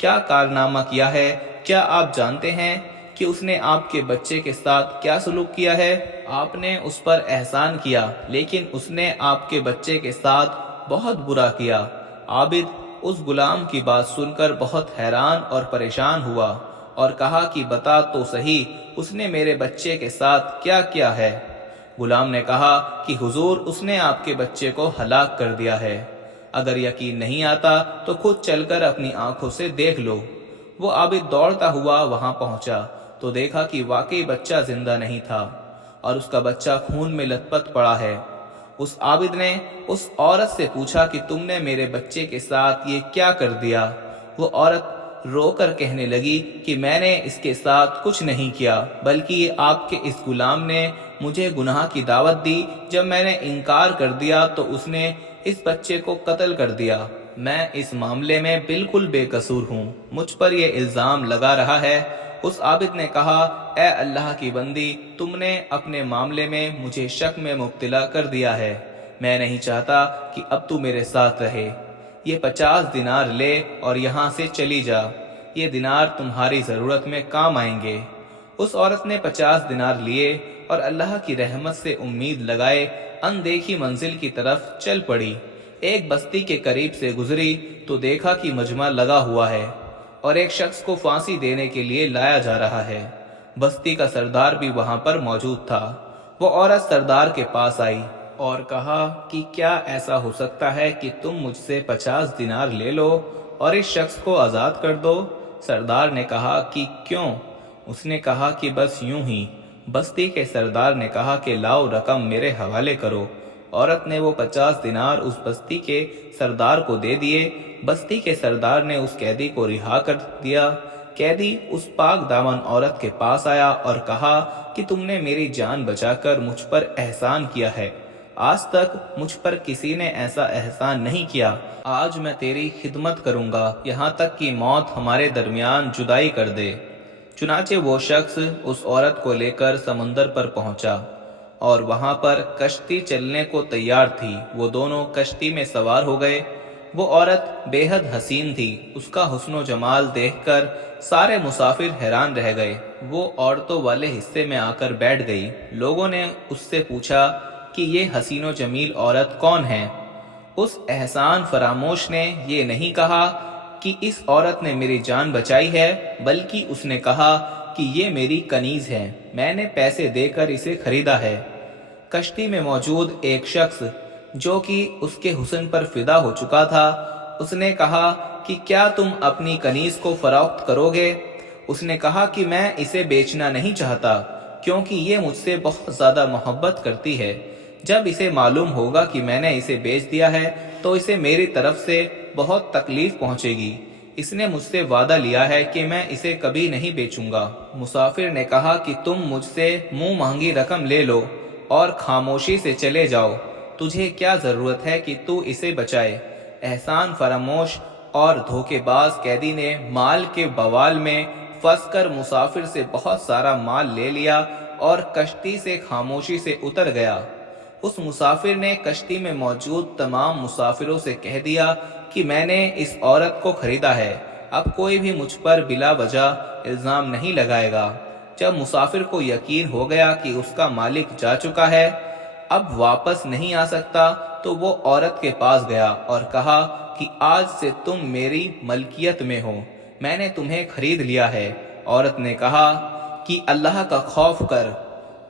کیا کارنامہ کیا ہے؟ کیا آپ جانتے ہیں کہ اس نے آپ کے بچے کے ساتھ کیا سلوک کیا ہے؟ آپ نے اس پر احسان کیا، لیکن اس نے آپ کے بچے کے ساتھ بہت برا کیا۔ عابد اس غلام کی بات سن کر بہت حیران اور پریشان ہوا اور کہا کہ بتا تو صحیح، اس نے میرے بچے کے ساتھ کیا کیا ہے؟ غلام نے کہا کہ حضور، اس نے آپ کے بچے کو ہلاک کر دیا ہے۔ اگر یقین نہیں آتا تو خود چل کر اپنی آنکھوں سے دیکھ لو۔ وہ عابد دوڑتا ہوا وہاں پہنچا تو دیکھا کہ واقعی بچہ زندہ نہیں تھا اور اس کا بچہ خون میں لت پت پڑا ہے۔ اس عابد نے اس عورت سے پوچھا کہ تم نے میرے بچے کے ساتھ یہ کیا کر دیا؟ وہ عورت رو کر کہنے لگی کہ میں نے اس کے ساتھ کچھ نہیں کیا، بلکہ یہ آپ کے اس غلام نے مجھے گناہ کی دعوت دی۔ جب میں نے انکار کر دیا تو اس نے اس بچے کو قتل کر دیا۔ میں اس معاملے میں بالکل بے قصور ہوں، مجھ پر یہ الزام لگا رہا ہے۔ اس عابد نے کہا، اے اللہ کی بندی، تم نے اپنے معاملے میں مجھے شک میں مبتلا کر دیا ہے۔ میں نہیں چاہتا کہ اب تو میرے ساتھ رہے۔ یہ 50 دینار لے اور یہاں سے چلی جا، یہ دینار تمہاری ضرورت میں کام آئیں گے۔ اس عورت نے 50 دینار لیے اور اللہ کی رحمت سے امید لگائے اندیکھی منزل کی طرف چل پڑی۔ ایک بستی کے قریب سے گزری تو دیکھا کہ مجمع لگا ہوا ہے اور ایک شخص کو پھانسی دینے کے لیے لایا جا رہا ہے۔ بستی کا سردار بھی وہاں پر موجود تھا۔ وہ عورت سردار کے پاس آئی اور کہا کہ کیا ایسا ہو سکتا ہے کہ تم مجھ سے 50 دینار لے لو اور اس شخص کو آزاد کر دو؟ سردار نے کہا کہ کیوں؟ اس نے کہا کہ بس یوں ہی۔ بستی کے سردار نے کہا کہ لاؤ رقم میرے حوالے کرو۔ عورت نے وہ 50 دینار اس بستی کے سردار کو دے دیے۔ بستی کے سردار نے اس قیدی کو رہا کر دیا۔ قیدی اس پاک دامن عورت کے پاس آیا اور کہا کہ تم نے میری جان بچا کر مجھ پر احسان کیا ہے۔ آج تک مجھ پر کسی نے ایسا احسان نہیں کیا۔ آج میں تیری خدمت کروں گا یہاں تک کہ موت ہمارے درمیان جدائی کر دے۔ چنانچہ وہ شخص اس عورت کو لے کر سمندر پر پہنچا اور وہاں پر کشتی چلنے کو تیار تھی۔ وہ دونوں کشتی میں سوار ہو گئے۔ وہ عورت بے حد حسین تھی۔ اس کا حسن و جمال دیکھ کر سارے مسافر حیران رہ گئے۔ وہ عورتوں والے حصے میں آ کر بیٹھ گئی۔ لوگوں نے اس سے پوچھا کہ یہ حسین و جمیل عورت کون ہے؟ اس احسان فراموش نے یہ نہیں کہا کہ اس عورت نے میری جان بچائی ہے، بلکہ اس نے کہا کہ یہ میری کنیز ہے، میں نے پیسے دے کر اسے خریدا ہے۔ کشتی میں موجود ایک شخص جو کہ اس کے حسن پر فدا ہو چکا تھا، اس نے کہا کہ کیا تم اپنی کنیز کو فروخت کرو گے؟ اس نے کہا کہ میں اسے بیچنا نہیں چاہتا کیونکہ یہ مجھ سے بہت زیادہ محبت کرتی ہے۔ جب اسے معلوم ہوگا کہ میں نے اسے بیچ دیا ہے تو اسے میری طرف سے بہت تکلیف پہنچے گی۔ اس نے مجھ سے وعدہ لیا ہے کہ میں اسے کبھی نہیں بیچوں گا۔ مسافر نے کہا کہ تم مجھ سے منہ مانگی رقم لے لو اور خاموشی سے چلے جاؤ، تجھے کیا ضرورت ہے کہ تو اسے بچائے؟ احسان فراموش اور دھوکے باز قیدی نے مال کے بوال میں پھنس کر مسافر سے بہت سارا مال لے لیا اور کشتی سے خاموشی سے اتر گیا۔ اس مسافر نے کشتی میں موجود تمام مسافروں سے کہہ دیا کہ میں نے اس عورت کو خریدا ہے، اب کوئی بھی مجھ پر بلا وجہ الزام نہیں لگائے گا۔ جب مسافر کو یقین ہو گیا کہ اس کا مالک جا چکا ہے، اب واپس نہیں آ سکتا، تو وہ عورت کے پاس گیا اور کہا کہ آج سے تم میری ملکیت میں ہو، میں نے تمہیں خرید لیا ہے۔ عورت نے کہا کہ اللہ کا خوف کر،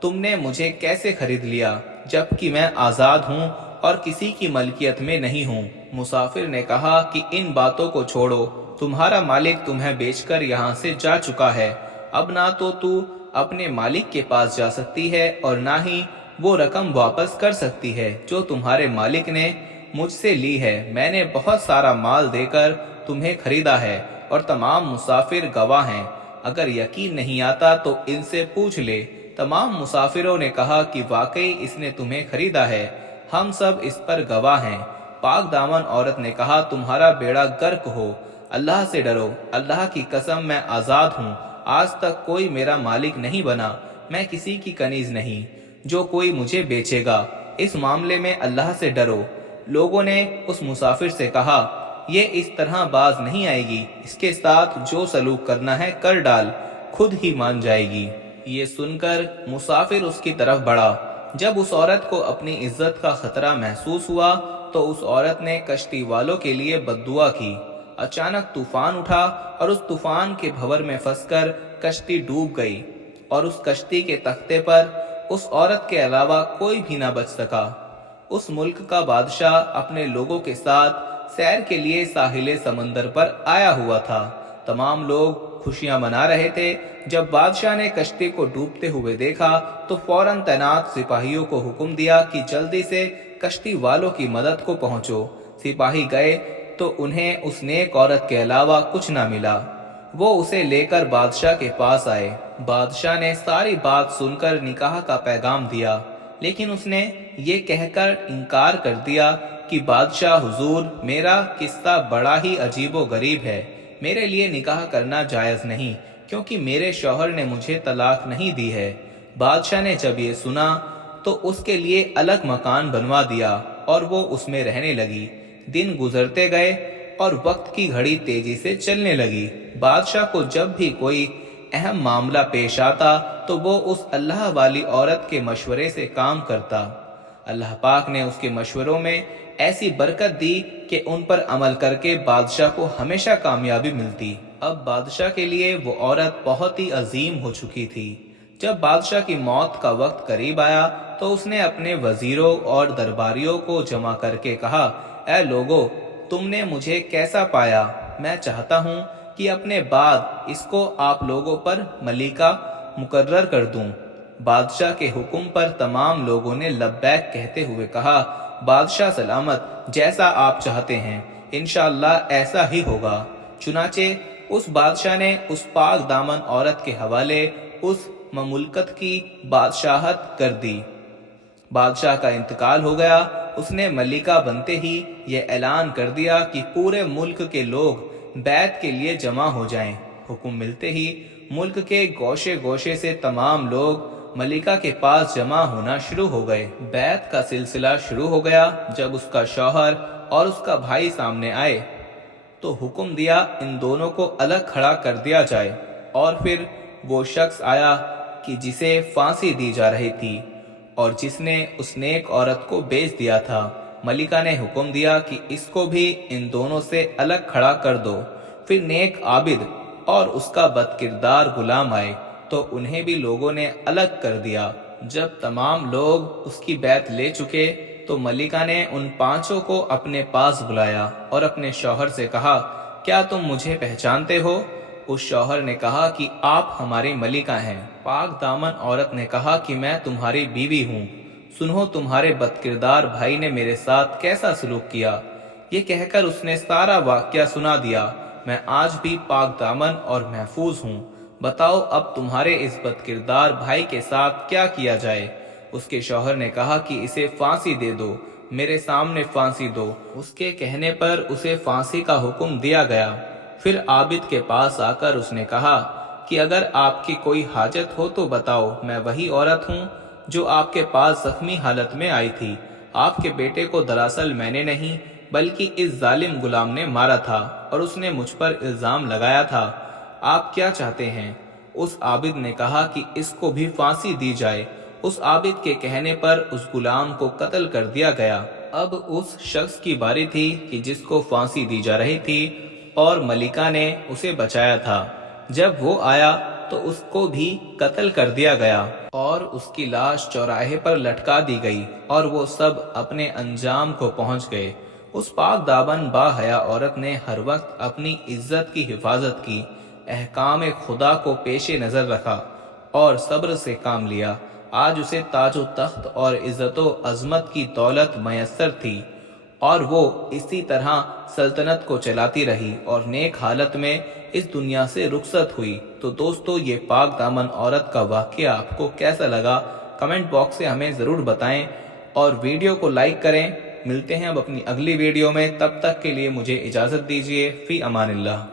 تم نے مجھے کیسے خرید لیا جبکہ میں آزاد ہوں اور کسی کی ملکیت میں نہیں ہوں؟ مسافر نے کہا کہ ان باتوں کو چھوڑو، تمہارا مالک تمہیں بیچ کر یہاں سے جا چکا ہے، اب نہ تو اپنے مالک کے پاس جا سکتی ہے اور نہ ہی وہ رقم واپس کر سکتی ہے جو تمہارے مالک نے مجھ سے لی ہے۔ میں نے بہت سارا مال دے کر تمہیں خریدا ہے اور تمام مسافر گواہ ہیں، اگر یقین نہیں آتا تو ان سے پوچھ لے۔ تمام مسافروں نے کہا کہ واقعی اس نے تمہیں خریدا ہے، ہم سب اس پر گواہ ہیں۔ پاک دامن عورت نے کہا تمہارا بیڑا غرق ہو، اللہ سے ڈرو، اللہ کی قسم میں آزاد ہوں، آج تک کوئی میرا مالک نہیں بنا، میں کسی کی کنیز نہیں جو کوئی مجھے بیچے گا، اس معاملے میں اللہ سے ڈرو۔ لوگوں نے اس مسافر سے کہا یہ اس طرح باز نہیں آئے گی، اس کے ساتھ جو سلوک کرنا ہے کر ڈال، خود ہی مان جائے گی۔ یہ سن کر مسافر اس کی طرف بڑھا۔ جب اس عورت کو اپنی عزت کا خطرہ محسوس ہوا تو اس عورت نے کشتی والوں کے لیے بد دعا کی۔ اچانک طوفان اٹھا اور اس طوفان کے بھنور میں پھنس کر کشتی ڈوب گئی، اور اس کشتی کے تختے پر اس عورت کے علاوہ کوئی بھی نہ بچ سکا۔ اس ملک کا بادشاہ اپنے لوگوں کے ساتھ سیر کے لیے ساحل سمندر پر آیا ہوا تھا۔ تمام لوگ خوشیاں منا رہے تھے۔ جب بادشاہ نے کشتی کو ڈوبتے ہوئے دیکھا تو فوراً تعینات سپاہیوں کو حکم دیا کہ جلدی سے کشتی والوں کی مدد کو پہنچو۔ سپاہی گئے تو انہیں اس نیک عورت کے علاوہ کچھ نہ ملا۔ وہ اسے لے کر بادشاہ کے پاس آئے۔ بادشاہ نے ساری بات سن کر نکاح کا پیغام دیا، لیکن اس نے یہ کہہ کر انکار کر دیا کہ بادشاہ حضور، میرا قصہ بڑا ہی عجیب و غریب ہے، میرے لیے نکاح کرنا جائز نہیں، کیونکہ میرے شوہر نے مجھے طلاق نہیں دی ہے۔ بادشاہ نے جب یہ سنا تو اس کے لیے الگ مکان بنوا دیا اور وہ اس میں رہنے لگی۔ دن گزرتے گئے اور وقت کی گھڑی تیزی سے چلنے لگی۔ بادشاہ کو جب بھی کوئی اہم معاملہ پیش آتا تو وہ اس اللہ والی عورت کے مشورے سے کام کرتا۔ اللہ پاک نے اس کے مشوروں میں ایسی برکت دی کہ ان پر عمل کر کے بادشاہ کو ہمیشہ کامیابی ملتی۔ اب بادشاہ کے لیے وہ عورت بہت ہی عظیم ہو چکی تھی۔ جب بادشاہ کی موت کا وقت قریب آیا تو اس نے اپنے وزیروں اور درباریوں کو جمع کر کے کہا، اے لوگو، تم نے مجھے کیسا پایا؟ میں چاہتا ہوں کہ اپنے بعد اس کو آپ لوگوں پر ملکہ مقرر کر دوں۔ بادشاہ کے حکم پر تمام لوگوں نے لبیک کہتے ہوئے کہا، بادشاہ سلامت، جیسا آپ چاہتے ہیں انشاءاللہ ایسا ہی ہوگا۔ چنانچہ اس بادشاہ نے اس پاک دامن عورت کے حوالے اس مملکت کی بادشاہت کر دی۔ بادشاہ کا انتقال ہو گیا۔ اس نے ملکہ بنتے ہی یہ اعلان کر دیا کہ پورے ملک کے لوگ بیعت کے لیے جمع ہو جائیں۔ حکم ملتے ہی ملک کے گوشے گوشے سے تمام لوگ ملکہ کے پاس جمع ہونا شروع ہو گئے۔ بیعت کا سلسلہ شروع ہو گیا۔ جب اس کا شوہر اور اس کا بھائی سامنے آئے تو حکم دیا ان دونوں کو الگ کھڑا کر دیا جائے، اور پھر وہ شخص آیا کہ جسے پھانسی دی جا رہی تھی اور جس نے اس نیک عورت کو بیچ دیا تھا۔ ملکہ نے حکم دیا کہ اس کو بھی ان دونوں سے الگ کھڑا کر دو۔ پھر نیک عابد اور اس کا بد کردار غلام آئے تو انہیں بھی لوگوں نے الگ کر دیا۔ جب تمام لوگ اس کی بیعت لے چکے تو ملکہ نے ان پانچوں کو اپنے پاس بلایا اور اپنے شوہر سے کہا، کیا تم مجھے پہچانتے ہو؟ اس شوہر نے کہا کہ آپ ہماری ملکہ ہیں۔ پاک دامن عورت نے کہا کہ میں تمہاری بیوی ہوں، سنو تمہارے بد کردار بھائی نے میرے ساتھ کیسا سلوک کیا۔ یہ کہہ کر اس نے سارا واقعہ سنا دیا۔ میں آج بھی پاک دامن اور محفوظ ہوں، بتاؤ اب تمہارے اس بد کردار بھائی کے ساتھ کیا کیا جائے؟ اس کے شوہر نے کہا کہ اسے پھانسی دے دو، میرے سامنے پھانسی دو۔ اس کے کہنے پر اسے پھانسی کا حکم دیا گیا۔ پھر عابد کے پاس آ کر اس نے کہا کہ اگر آپ کی کوئی حاجت ہو تو بتاؤ، میں وہی عورت ہوں جو آپ کے پاس زخمی حالت میں آئی تھی۔ آپ کے بیٹے کو دراصل میں نے نہیں بلکہ اس ظالم غلام نے مارا تھا اور اس نے مجھ پر الزام لگایا تھا۔ آپ کیا چاہتے ہیں؟ اس عابد نے کہا کہ اس کو بھی پھانسی دی جائے۔ اس عابد کے کہنے پر اس غلام کو قتل کر دیا گیا۔ اب اس شخص کی باری تھی کہ جس کو پھانسی دی جا رہی تھی اور ملکہ نے اسے بچایا تھا۔ جب وہ آیا تو اس کو بھی قتل کر دیا گیا اور اس کی لاش چوراہے پر لٹکا دی گئی، اور وہ سب اپنے انجام کو پہنچ گئے۔ اس پاک دامن با حیا عورت نے ہر وقت اپنی عزت کی حفاظت کی، احکام خدا کو پیش نظر رکھا اور صبر سے کام لیا۔ آج اسے تاج و تخت اور عزت و عظمت کی دولت میسر تھی، اور وہ اسی طرح سلطنت کو چلاتی رہی اور نیک حالت میں اس دنیا سے رخصت ہوئی۔ تو دوستو، یہ پاک دامن عورت کا واقعہ آپ کو کیسا لگا؟ کمنٹ باکس سے ہمیں ضرور بتائیں اور ویڈیو کو لائک کریں۔ ملتے ہیں اب اپنی اگلی ویڈیو میں، تب تک کے لیے مجھے اجازت دیجیے۔ فی امان اللہ۔